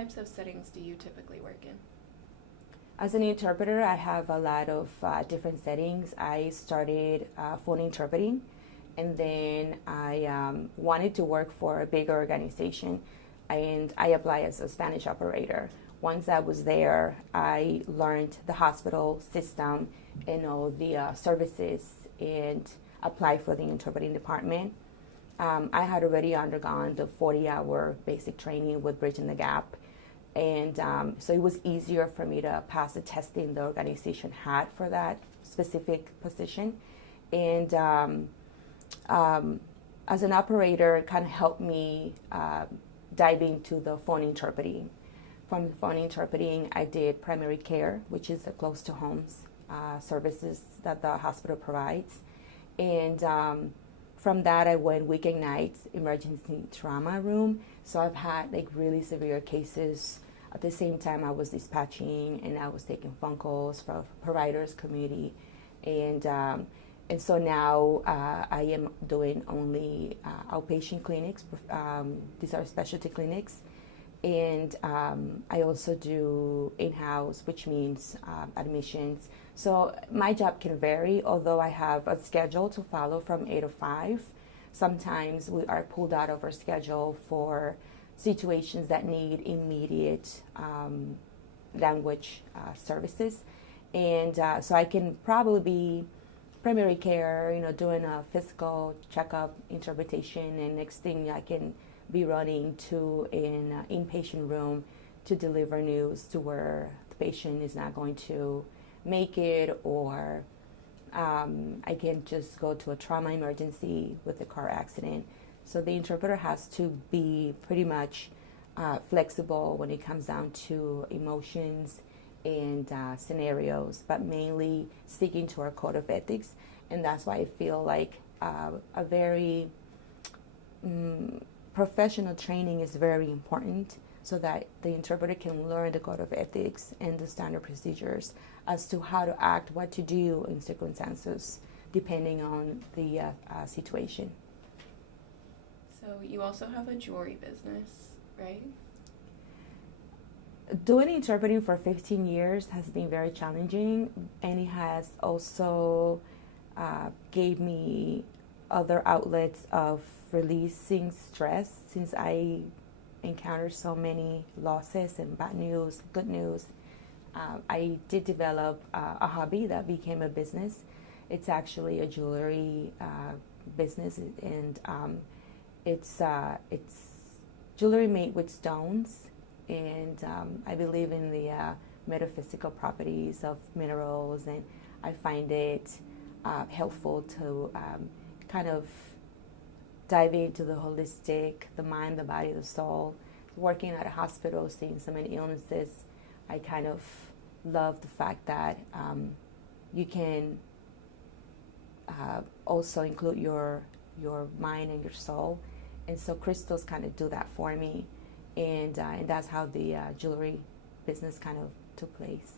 types of settings do you typically work in? As an interpreter, I have a lot of different settings. I started phone interpreting, and then I wanted to work for a bigger organization, and I applied as a Spanish operator. Once I was there, I learned the hospital system and all the services and applied for the interpreting department. I had already undergone the 40-hour basic training with Bridging the Gap. And so it was easier for me to pass the testing the organization had for that specific position. And as an operator, it kind of helped me dive into the phone interpreting. From phone interpreting, I did primary care, which is the close to homes services that the hospital provides. And from that, I went weekend nights, emergency trauma room. So I've had like really severe cases. At the same time, I was dispatching and I was taking phone calls from providers, community. And so now I am doing only outpatient clinics. These are specialty clinics. And I also do in-house, which means admissions. So my job can vary, although I have a schedule to follow from 8 to 5. Sometimes we are pulled out of our schedule for situations that need immediate language services. And so I can probably be primary care, doing a physical checkup, interpretation, and next thing I can be running to an inpatient room to deliver news to where the patient is not going to make it, or I can just go to a trauma emergency with a car accident. So the interpreter has to be pretty much flexible when it comes down to emotions and scenarios, but mainly sticking to our code of ethics. And that's why I feel like a very professional training is very important, so that the interpreter can learn the code of ethics and the standard procedures as to how to act, what to do in circumstances, depending on the situation. So you also have a jewelry business, right? Doing interpreting for 15 years has been very challenging, and it has also gave me other outlets of releasing stress, since I encountered so many losses and bad news, good news. I did develop a hobby that became a business. It's actually a jewelry business, and it's jewelry made with stones, and I believe in the metaphysical properties of minerals, and I find it helpful to kind of dive into the holistic, the mind, the body, the soul. Working at a hospital, seeing so many illnesses, I kind of love the fact that you can also include your mind and your soul. And so crystals kind of do that for me. And that's how the jewelry business kind of took place.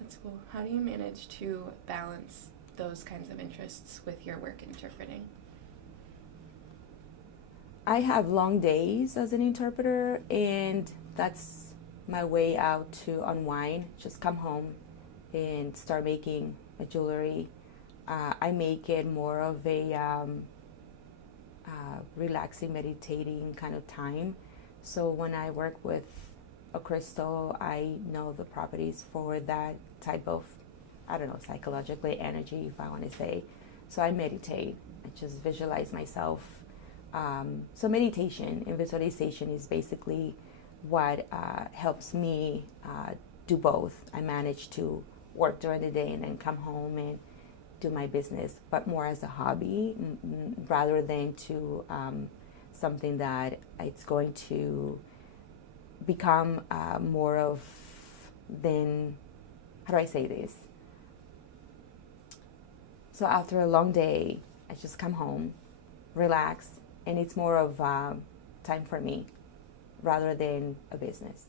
That's cool. How do you manage to balance those kinds of interests with your work interpreting? I have long days as an interpreter, and that's my way out to unwind. Just come home and start making a jewelry. I make it more of a relaxing, meditating kind of time. So when I work with a crystal, I know the properties for that type of, psychologically energy, if I want to say. So I meditate. I just visualize myself. So meditation and visualization is basically what helps me do both. I manage to work during the day and then come home and do my business, but more as a hobby rather than to something that it's going to become more of than, how do I say this? So after a long day, I just come home, relax, and it's more of time for me rather than a business.